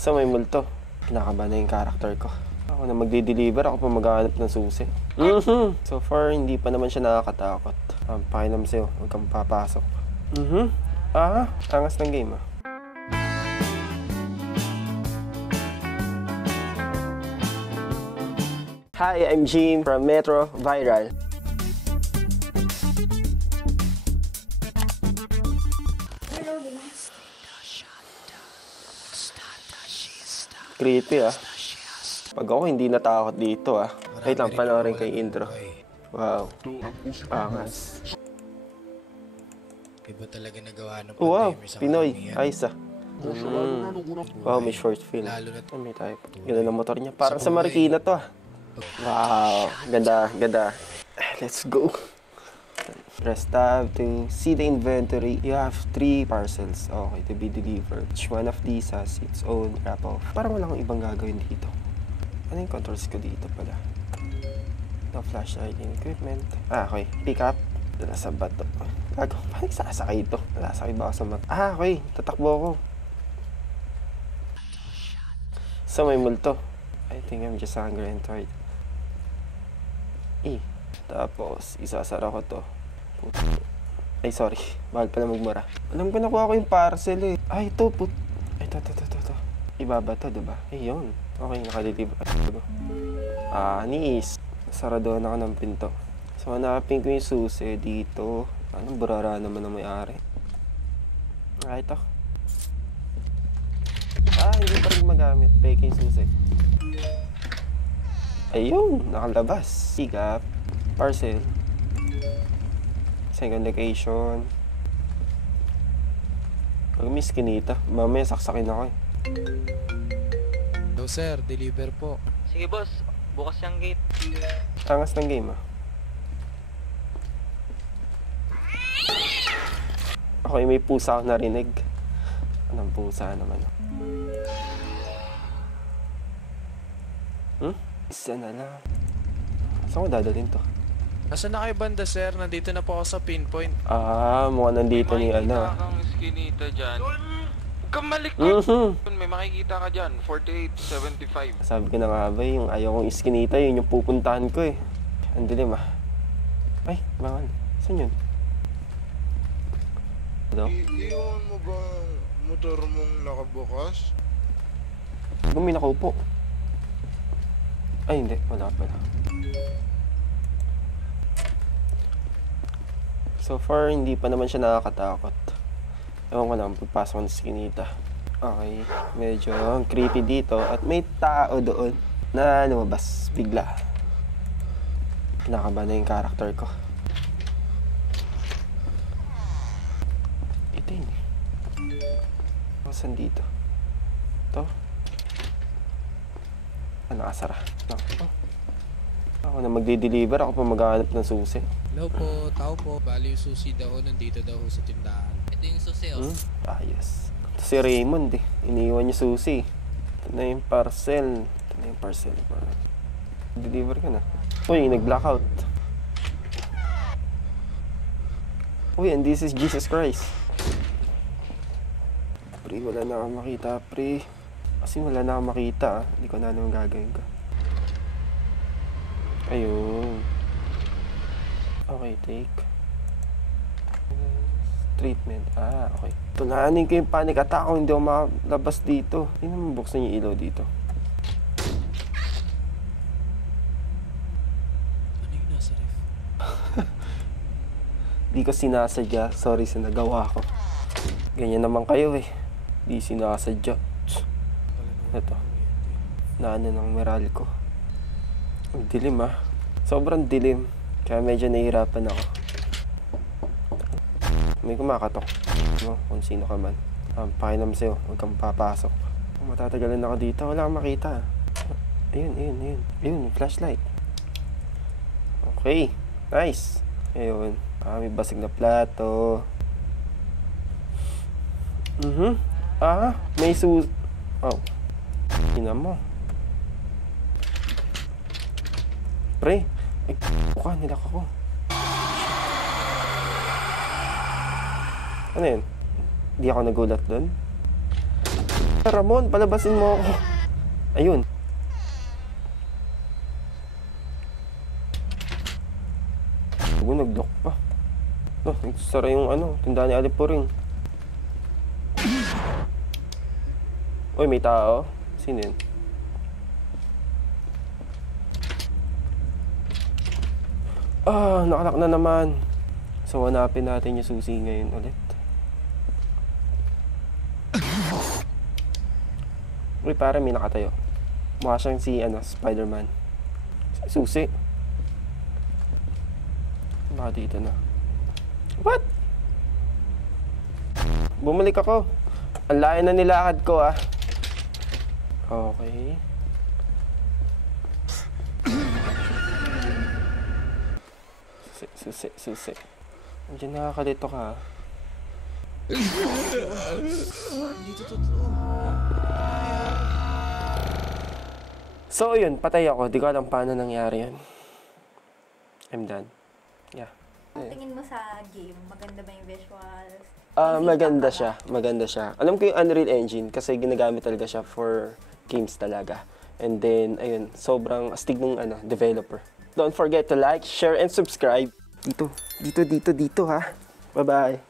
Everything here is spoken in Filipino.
Sa may multo, kinakabahan na yung character ko. Ako na magde-deliver, ako pa maghahanap ng susi. So far, hindi pa naman siya nakakatakot. Pakialam sa'yo, huwag kang papasok. Angas ng game ah. Hi, I'm Jim from Metro Viral. Creepy ah. Pag ako hindi natakot dito ah. Wait lang, panoorin kay intro. Wow. Angas. Iba talaga nagawa ng Wow, pandemya sa Pinoy. karamihan. Ayos ah. Wow, may short film. Lalo na May type. Ganda ng motor niya. Parang sa Marikina to ah. Wow. Ganda, ganda. Let's go. Press tab to see the inventory. You have 3 parcels. Okay, to be delivered. Each one of these has its own wrap-off. Parang wala akong ibang gagawin dito. Ano yung controls ko dito pala? No flashlight equipment. Okay. Pick up. Dala sa bato. Gago. Paano sasakay ito? Nasakay ba ako sa mat? Okay. Tatakbo ako. So, may multo. I think I'm just hungry and tired. Tapos, isasara ko to. Ay, sorry. Bahal pala magmura. Alam ko nakuha ko yung parcel eh. Ay, ito. Ay, ito. Ibaba to, diba? Ayun. Okay, nakadeliver. Niis. Saraduhan ako ng pinto. So, hanapin ko yung susi dito. Anong burara naman ang may-ari? Ito. Hindi pa rin magamit. Peke yung susi. Ayun, nakalabas. Pick up. Parcel. Second location. Mag-miss kinita. Mamaya saksakin ako eh. Hello sir, deliver po. Sige boss, bukas yung gate. Angas ng game ah. Okay, may pusa ako narinig. Anong pusa naman? Isa na lang. Saan ko dadalhin to? Nasaan na kayo banda sir? Nandito na po ako sa pinpoint. Mukhang nandito ni May ano. makikita kang skinita dyan. Huwag kang malikot. May makikita ka dyan, 48.75. Sabi ko na nga ba, yung ayaw kong iskinita, yun yung pupuntahan ko eh. Ang dilim ah. Ay, bangal. Saan yun? Hello? Iiwan mo ba ang motor mong nakabukas? Kung may nakaupo. Ay, hindi. Wala pala. So far, hindi pa naman siya nakakatakot. Ewan ko lang, pagpasok ko ng skinita. Okay, medyo creepy dito. At may tao doon na lumabas bigla. Kinakabahan na yung character ko. Ito yun eh. Saan dito? Ito? Nakasara. Ako na magde-deliver, ako pa maghahanap ng susi. Hello po, tao po. Bali yung susi daw, nandito daw sa tindahan. Ito yung susi oh. Yes. Ito si Raymond eh. Iniwan niya susi. Ito na yung parcel. Deliver ka na. Uy, nag-blackout. Uy, and this is Jesus Christ. Pre, wala na akong makita, pre. Kasi wala na akong makita, Hindi ko na naman gagawin ko. Ayun. Okay, take. Treatment. Okay. Tunahanin ko yung panic attack kung hindi ako makalabas dito. Hindi naman buksan yung ilaw dito. Ano yung nasa ref? Di ko sinasadya. Sorry sa nagawa ko. Ganyan naman kayo eh. Di sinasadya. Ito. Naano ng meral ko. Ang dilim ah. Sobrang dilim. Kaya medyo nahihirapan ako. May kumakatok. No? Kung sino ka man. Pakialam sa'yo. Huwag kang papasok. Kung matatagalan ako dito, wala kang makita. Ayun. Ayun, flashlight. Okay. Nice. Ayun. May basig na plato. May Ina mo. Pre. Buka, nilak ako. Ano yun? Di ako nagulat doon. Ramon, palabasin mo ako. Ayun. Huwag nag-lock pa. No, nagsara yung tindahan ni Alipuring. Uy, may tao. Sino yun? Nakalak na naman. So, hanapin natin yung susi ngayon ulit. Uy, pare, may nakatayo. Mukha siyang si, Spider-Man. Susi. Baka dito na. What? Bumalik ako. Ang layo na nilakad ko, Okay. Susi. Andiyan nakakalito ka. Hindi to totoo. So, yun. Patay ako. Di ko alam paano nangyari yun. I'm done. Yeah. Ang tingin mo sa game, maganda ba yung visuals? Maganda siya. Alam ko yung Unreal Engine kasi ginagamit talaga siya for games talaga. And then, ayun, sobrang astig nung developer. Don't forget to like, share, and subscribe. Dito ha. Bye-bye.